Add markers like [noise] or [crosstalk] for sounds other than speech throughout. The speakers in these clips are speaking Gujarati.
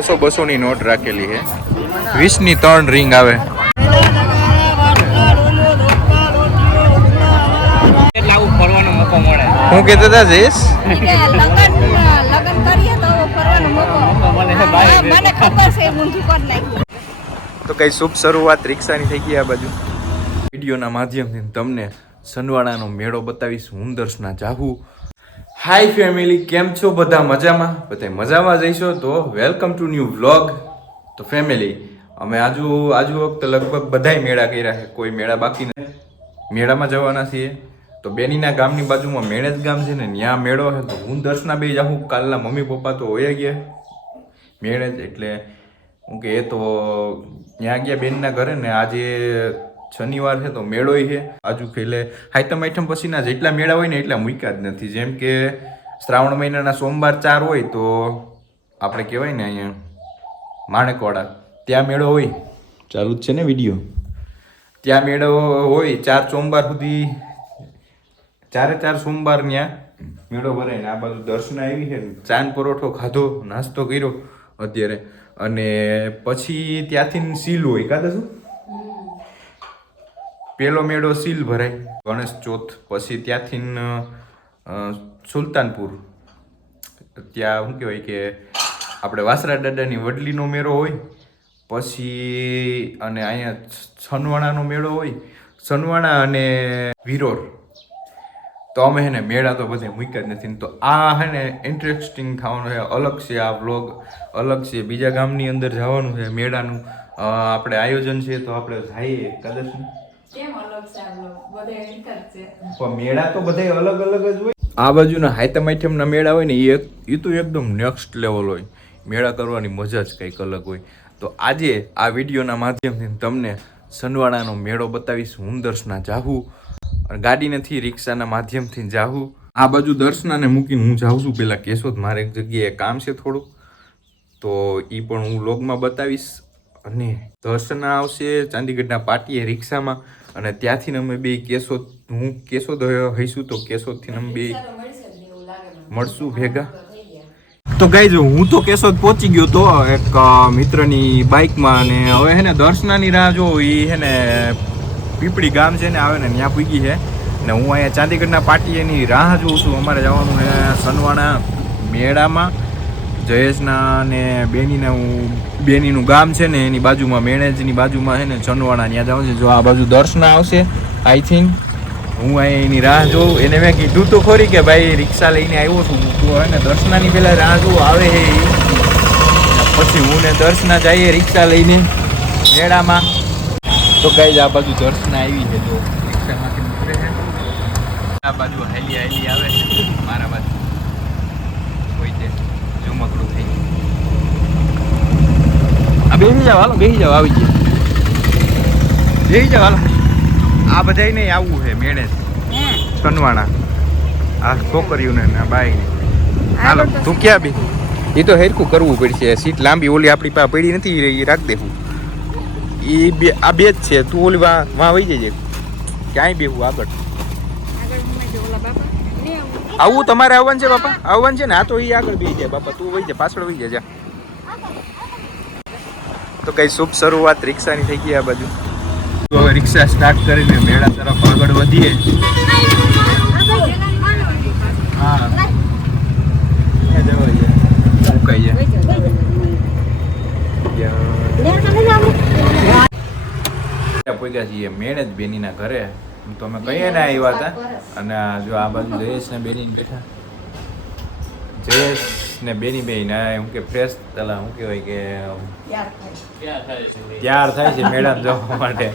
બસો બસો ની નોટ રાખેલી છે. વીસની ત્રણ રિંગ આવે. હું કેતો હતા જઈશ તો કઈ શુભ શરૂઆત રિક્ષાની થઈ ગઈ આ બાજુ. વિડીયોના માધ્યમથી તમને સનવાડાનો મેળો બતાવીશ. હું દર્શના જાહુ. હાય ફેમિલી કેમ છો બધા મજામાં? બધા મજામાં જઈશો તો વેલકમ ટુ ન્યૂ વ્લોગ તો ફેમિલી અમે આજુ આજુ વખતે લગભગ બધાય મેળા કર્યા છે. કોઈ મેળા બાકી નથી. મેળામાં જવાના છીએ. તો બેનીના ગામની બાજુમાં મેળેજ ગામ છે ને ત્યાં મેળો છે. તો હું દર્શના બે જાઉં. કાલના મમ્મી પપ્પા તો હોય ગયા. મેળેજ એટલે, હું કે એ તો ત્યાં ગયા બેનના ઘરે ને આજે શનિવાર છે તો મેળોય છે. આજુ એટલે હાઈતમ આઈટમ પછીના જેટલા મેળા હોય ને એટલા મૂક્યા જ નથી. જેમ કે શ્રાવણ મહિનાના સોમવાર ચાર હોય તો આપણે કહેવાય ને અહીંયા માણેકવાડા. ત્યાં મેળો હોય. ચાલુ જ છે ને વીડિયો? ત્યાં મેળો હોય ચાર સોમવાર સુધી. ચારે ચાર સોમવાર ત્યાં મેળો ભરાય ને આ બાજુ દર્શન આવી છે ને ચાંદ પરોઠો ખાધો નાસ્તો કર્યો અત્યારે. અને પછી ત્યાંથી સીલ હોય. કાં શું? પેલો મેળો સીલ ભરાય. ગણેશ ચોથ પછી ત્યાંથી સુલતાનપુર. ત્યાં શું કહેવાય કે આપણે વાસરા દાદાની વડલીનો મેળો હોય, પછી અને અહીંયા છનવાણાનો મેળો હોય છનવાણા અને વિરોર. તો અમે એને મેળા તો બધે મૂક્યા જ નથી. તો આ હે ને ઇન્ટરેસ્ટિંગ થવાનું છે. અલગ છે આ બ્લોગ અલગ છે. બીજા ગામની અંદર જવાનું છે મેળાનું. આપણે આયોજન છે તો આપણે જઈએ કદાચ કેમ અલગ છે આ બધે એક જ છે. પણ મેળા તો બધા અલગ અલગ જ હોય. આ બાજુના હાઈતમ આઈટમના મેળા હોય ને એ એક એ તો એકદમ નેક્સ્ટ લેવલ હોય. મેળા કરવાની મજા જ કંઈક અલગ હોય. તો આજે આ વિડીયોના માધ્યમથી તમને સનવાડાનો મેળો બતાવીશ હું દર્શના જાહું અને ગાડી નથી રિક્ષાના માધ્યમથી જાહું. આ બાજુ દર્શનાને મૂકીને હું જાઉં છું. પહેલાં કેશોદ મારે એક જગ્યાએ કામ છે થોડું. તો એ પણ હું લોગમાં બતાવીશ. અને દર્શના આવશે ચાંદીગઢના પાટીએ રિક્ષામાં. અને ત્યાંથી અમે બે કેશોદ હું કેશોદ હઈશું તો કેશોદથી અમે બે મળશું ભેગા. તો ગઈ જો હું તો કેશોદ પહોંચી ગયો તો એક મિત્રની બાઇકમાં અને હવે હે ને દર્શનાની રાહ જો એ હે ને પીપળી ગામ છે ને આવે ને ત્યાં પૂગી છે ને હું અહીંયા ચાંદીગઢના પાટીએની રાહ જોઉં છું અમારે જવાનું હે સનવાણા મેળામાં. જયેશના ને બેનીના હું, બેનીનું ગામ છે ને એની બાજુમાં, મેણેજની બાજુમાં છે ને ચનવાણા ત્યાં જવાનું છે. જો આ બાજુ દર્શના આવશે આઈ થિંક હું અહીં એની રાહ જોઉં. એને મેં કીધું તો ખોરી કે ભાઈ રિક્ષા લઈને આવ્યો છું. તું હવે ને દર્શનાની પહેલાં રાહ જોઉં આવે છે પછી હું ને દર્શના જઈએ રિક્ષા લઈને મેળામાં. તો કઈ આ બાજુ દર્શના આવી છે. તો રિક્ષામાંથી નીકળે છે. આ બાજુ હેલી હેલી આવે છે મારા બાજુ કોઈ છે ઝુમકડું થઈ ગયું આ બેસી જાવ હાલો બેસી જાવ આવી ગયા. બેસી જાવ હાલો. આ બધાય નહીં આવવું છે મેળે સનવાણા આ છોકરીઓને ને આ હાલો તું ક્યાં બી એ તો હેરખું કરવું પડશે. સીટ લાંબી ઓલી આપણી પાસે પડી નથી એ રાખ દેવું. એ બે આ બે જ છે. તું ઓલી વા વાં વહી જજે. ક્યાંય બેહું આગળ. આવું. આવું તમારે આવવાનું છે બાપા? આવવાનું છે ને? આ તો એ આગળ બેસી જાય બાપા. તું વહી જાય પાછળ વહી જા જા. તો કઈ શુભ શરૂઆત રિક્ષાની થઈ ગઈ આ બાજુ. હવે રિક્ષા સ્ટાર્ટ કરીને મેળા તરફ આગળ વધીએ. પહોંચ્યા છીએ મેળે જ બેનીના ઘરે. તો અમે કહીએ ને આવ્યા હતા અને જો આ બાજુ જયેશ ને બેની બેઠા. જયેશ. ને બેની બેન હું કે ફ્રેશ તલા શું કહેવાય કે તૈયાર થાય. છે મેડમ જવા માટે.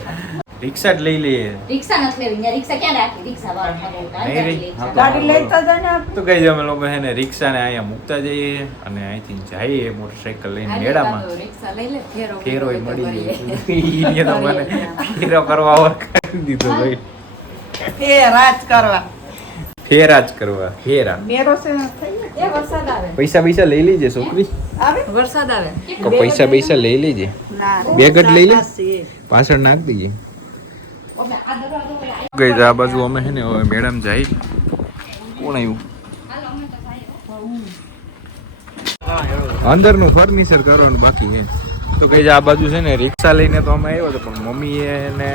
રિક્ષા જ લઈ લઈએ. રિક્ષા નથી લેવી રિક્ષા ક્યાં રાખી? રિક્ષા હા, ગાડી લેતા જ ને તો કઈ અમે લોકો છે ને રિક્ષાને અહીંયા મૂકતા જઈએ અને અહીંથી જઈએ મોટરસાઇકલ લઈને મેળામાં. રિક્ષા લઈ લે ફેરો ફેરોય મળી જાય. [laughs] તો મને ફેરો કરવા કરી દીધો ભાઈ. ફેરા જ કરવા. ફેરા જ કરવા ફેરા. મેરો છે પૈસા પૈસા લઈ લેજે છોકરી. વરસાદ આવે. તો પૈસા પૈસા લઈ લેજે. ના બેગ લઈ લે. પાછળ નાખ દઈએ ગઈ આ બાજુ અમે છે ને હવે મેડમ જાય. કોણ આવ્યું અંદરનું ફર્નિચર કરવાનું બાકી છે. તો કઈ આ બાજુ છે ને રિક્ષા લઈને તો અમે આવ્યો હતો પણ મમ્મીએ ને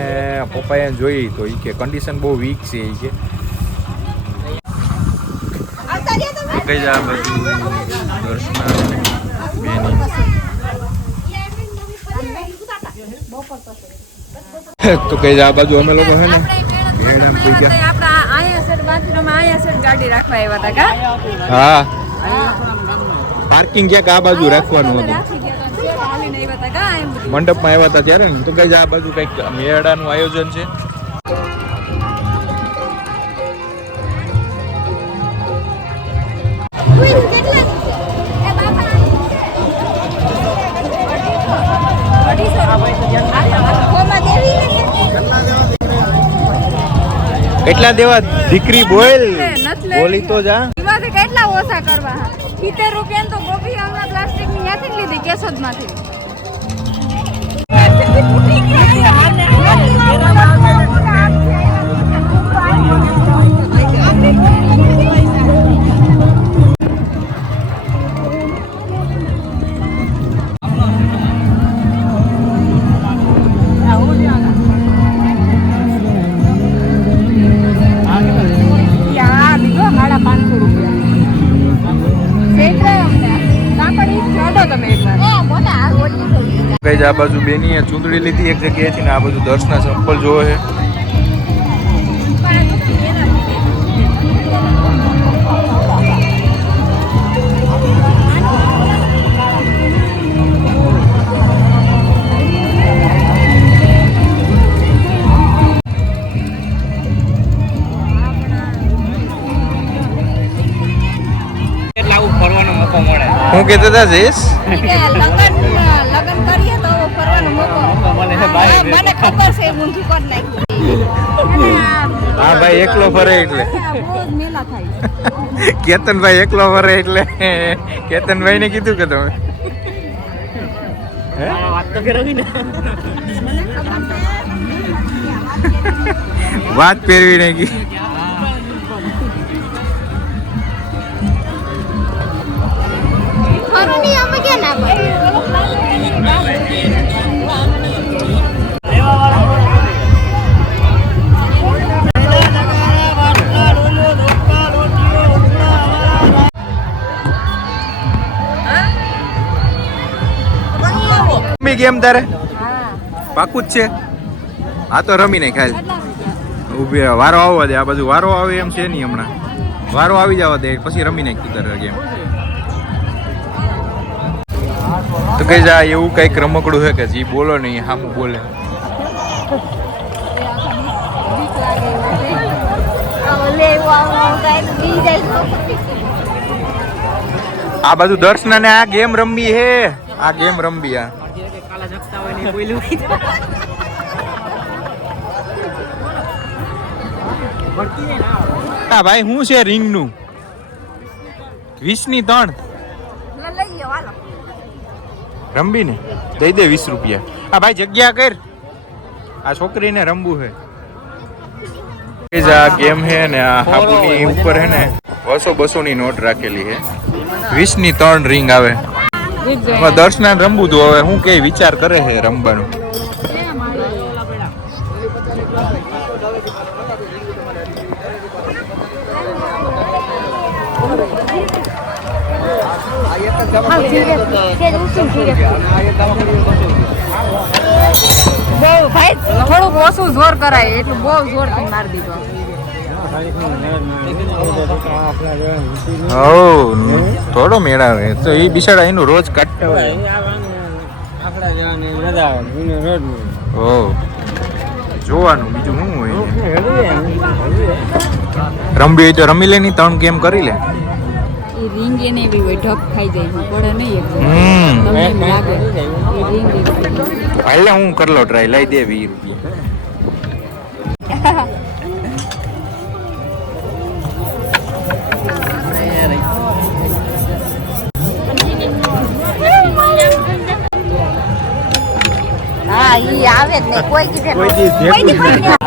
પપ્પાએ જોઈ તો એ કે કન્ડિશન બહુ વીક છે એ કે. કઈ આ બધું દર્શન તો કઈ આ બાજુ અમે લોકો હે ને? ભેડામ થઈ ગયા આપણા આયા સેટ બાથરૂમ આયા સેટ ગાડી રાખવા આવ્યા હતા કા હા. પાર્કિંગ ક્યાંક આ બાજુ રાખવાનું હતું. મંડપમાં આવ્યા હતા ત્યારે ને. તો કઈ આ બાજુ કંઈક મેળાનું આયોજન છે? કેટલા દેવા દીકરી બોલ બોલી તો જા. એમાંથી કેટલા ઓછા કરવા? સિત્તેર રૂપિયા તો ગોપી હમણાં પ્લાસ્ટિકની યાથી લીધી કેસોદમાંથી કઈ આ બાજુ બેની ચૂંદડી લીધી એક જગ્યાએથી ને આ બાજુ દર્શના ચંપલ જોવે છે. એટલે આવું ફરવાનો મોકો મળે? હું કહેતા હતા જઈશ મને ખબર છે ઊંધું કરી નાખ્યું હા ભાઈ એકલો ફરે એટલે. બહુ મેલા થાય. કેતનભાઈ એકલો ફરે એટલે. કેતનભાઈ ને કીધું કે તમે. વાત તો કરાવી ને? પહેરવી ખરું નહીં અમે ક્યાં ના રમી ગેમ તારે? પાકું જ છે? આ તો રમી નહીં ખાલી ઊભી વારો આવવા દે. આ બાજુ વારો આવે એમ છે નહીં હમણાં. વારો આવી જવા દે. પછી રમી નાખી તારે ગેમ. તો કઈ જા એવું કંઈક રમકડું છે કે જે? બોલો નહીં હામું બોલે. આ બાજુ દર્શન ને આ ગેમ રમવી હે. આ ગેમ રમવી આ. ને બોલ્યું હા ભાઈ શું છે રિંગનું વીસની ત્રણ. રમવી ને દઈ દે વીસ રૂપિયા. આ ભાઈ જગ્યા કર. આ છોકરીને રમવું છે. એ આ ગેમ હે ને આ હાપુની ઉપર હે ને બસો બસો ની નોટ રાખેલી હે વીસની ત્રણ રિંગ આવે. દર્શના રમવું તો હવે હું કે વિચાર કરે છે રમવાનું. બહુ ભાઈ થોડુંક ઓછું જોર કરાય એટલું બહુ જોરથી મારી દીધો. થોડો મેળાવે તો એ બિચારા એનું રોજ કાઢતા હોય. જોવાનું બીજું શું હોય રમવી હોય તો રમી લે ની ત્રણ ગેમ કરી લે. રીંગ એને એવી હોય ઢક ખાઈ જાય પડે નહીં હમ. લાગે એ રીંગ એવી હું કરલો ટ્રાય લઈ દે વીસ રૂપિયા. [laughs] ના ઈ આવે જ નહીં. કોઈ દી કોઈ દી કોઈ દી ભેગું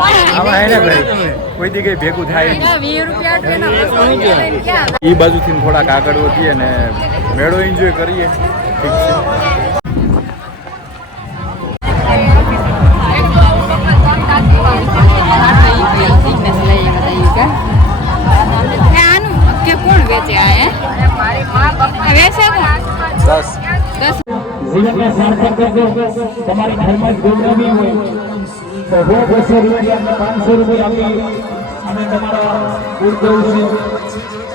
કોઈ દી કોઈ થાય? ઈ બાજુથી થોડાક આગળ વધીએ ને મેળો એન્જોય કરીએ. ઠીક છે. આનું કે કોણ વેચે આ હે? વેચે દસ જીવનને સાર્થક કરજો. તમારી ઘરમાં જ ગૌરવી હોય. તો હો બસો રૂપિયા પાંચસો રૂપિયા આપી અને તમારા ઉર્દવસી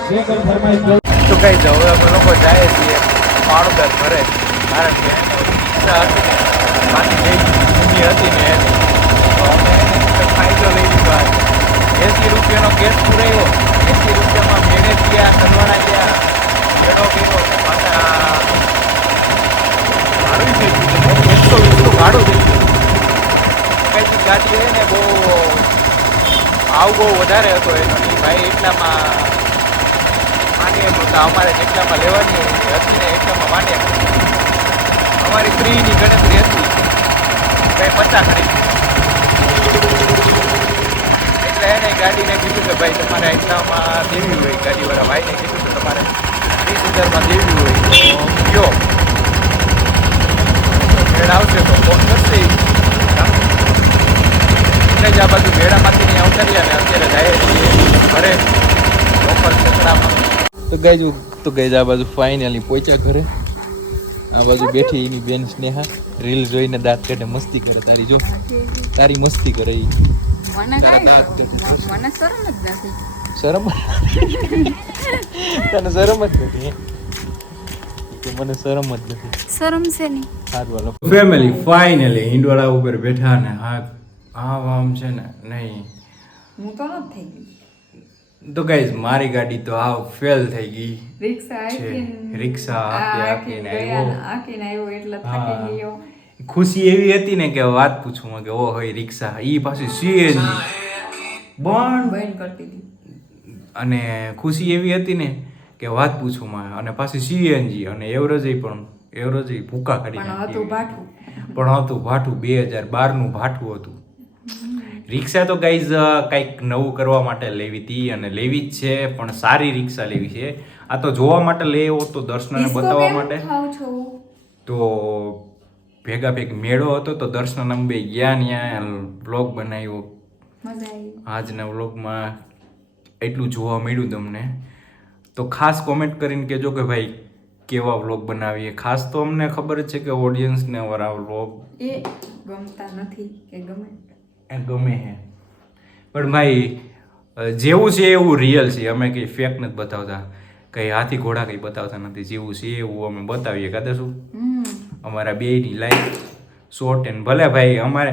જે કંઈ ફરમાઈશ તો કઈ જવું અમે લોકો જાય છીએ પાણુદાર ઘરે. કારણ કે હતી મારી જૂની હતી ને તો અમે ફાયદો લઈ લીધો એંસી રૂપિયાનો ગેસ પૂરાયો. એંસી રૂપિયામાં મેળે ગયા સલવાણા ગયા. મેળો કર્યો. પાછા ભાડું થઈ ગયું એકસો વીસનું ભાડું થઈ ગયું કઈ ગાડી હે ને બહુ ભાવ બહુ વધારે હતો એનો. ભાઈ એટલામાં માને એમ નહોતા અમારે એટલામાં લેવાની હતી ને એટલામાં માને અમારી ફ્રીની ગણતરી હતી. ભાઈ પચાસ એટલે એને ગાડીને કીધું કે ભાઈ તમારે એટલામાં દેવી હોય ગાડીવાળા ભાઈને કીધું કે તમારે ત્રીસ હજારમાં દેવી હોય તો કયો મેળ આવશે તો ફોન કરશે ઈ. એટલે જ આ બાજુ મેળામાંથી નહીં આવતા રહ્યા ને અત્યારે જાય છીએ ઘરે લોકલ ક્ષેત્રમાં તો ગઈ તો ગઈ આ બાજુ ફાઇનલી પહોંચ્યા ઘરે. આ બાજુ બેઠી એની બેન સ્નેહા રીલ જોઈને દાંત કાઢે મસ્તી કરે. તારી જો તારી મસ્તી કરે ઈ. મને કાંઈ મને શરમ જ નથી. શરમ તને શરમ જ નથી મને શરમ જ નથી. શરમ છે નહીં. ફેમિલી ફાઇનલી હિંડવાળા ઉપર બેઠા ને હા હા આમ છે ને નહીં. હું તો નથી થઈ ગઈ. તો ગાઈઝ મારી ગાડી તો આવ ફેલ થઈ ગઈ. રિક્ષા રિક્ષા આખીને આવ્યો. આકીને આવ્યો એટલે. થાકી ગયો. ખુશી એવી હતી ને કે વાત પૂછું કે ઓ હોય રિક્ષા ઈ પાછી સીએનજી. બંધ બંધ કરતી હતી અને ખુશી એવી હતી ને કે વાત પૂછું માં અને પાછી સીએનજી અને એવરેજ પણ એવરેજ ભૂકા કાઢી પણ હતું. ભાઠું. પણ હતું ભાઠું બે હજાર બારનું ભાઠું હતું. રિક્ષા તો ગાઈઝ કંઈક નવું કરવા માટે લેવી હતી અને લેવી જ છે પણ સારી રિક્ષા લેવી છે. આ તો જોવા માટે લેવો તો દર્શનને બતાવવા માટે. તો ભેગા ભેગ મેળો હતો તો દર્શન અંબે ગયા ત્યાં બ્લોગ બનાવ્યો. આજના વ્લોગમાં એટલું જોવા મળ્યું તમને. તો ખાસ કોમેન્ટ કરીને કહેજો કે ભાઈ કેવા વ્લોગ બનાવીએ? ખાસ તો અમને ખબર છે કે ઓડિયન્સને અમારા વ્લોગ એ ગમતા નથી કે ગમે. ગમે હે. પણ ભાઈ જેવું છે એવું રિયલ છે. અમે કંઈ ફેક નથી બતાવતા. કંઈ હાથી ઘોડા કંઈ બતાવતા નથી. જેવું છે એવું અમે બતાવીએ કાતે શું? અમારા બેયની લાઈફ શોર્ટ એન્ડ ભલે ભાઈ અમારે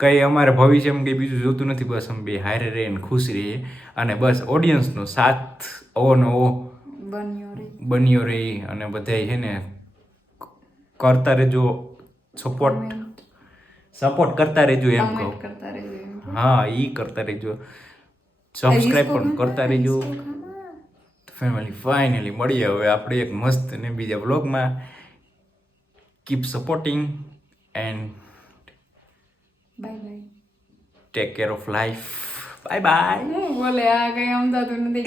કંઈ અમારે ભવિષ્યમાં કંઈ બીજું જોતું નથી. બસ અમે બે હારે રહીએ ને ખુશ રહીએ અને બસ ઓડિયન્સનો સાથ અવો નવો બન્યો રે. બન્યો રહી અને બધાય છે ને કરતા રહેજો સપોર્ટ સપોર્ટ કરતા રહેજો એમ કહું. હા એ કરતા રહેજો. સબસ્ક્રાઇબ પણ કરતા રહેજો. ફેમિલી ફાઇનલી મળીએ હવે આપણે એક મસ્ત ને બીજા વ્લોગમાં keep supporting and bye bye take care of life bye bye બોલે આ કઈ અમદાવાદ નથી.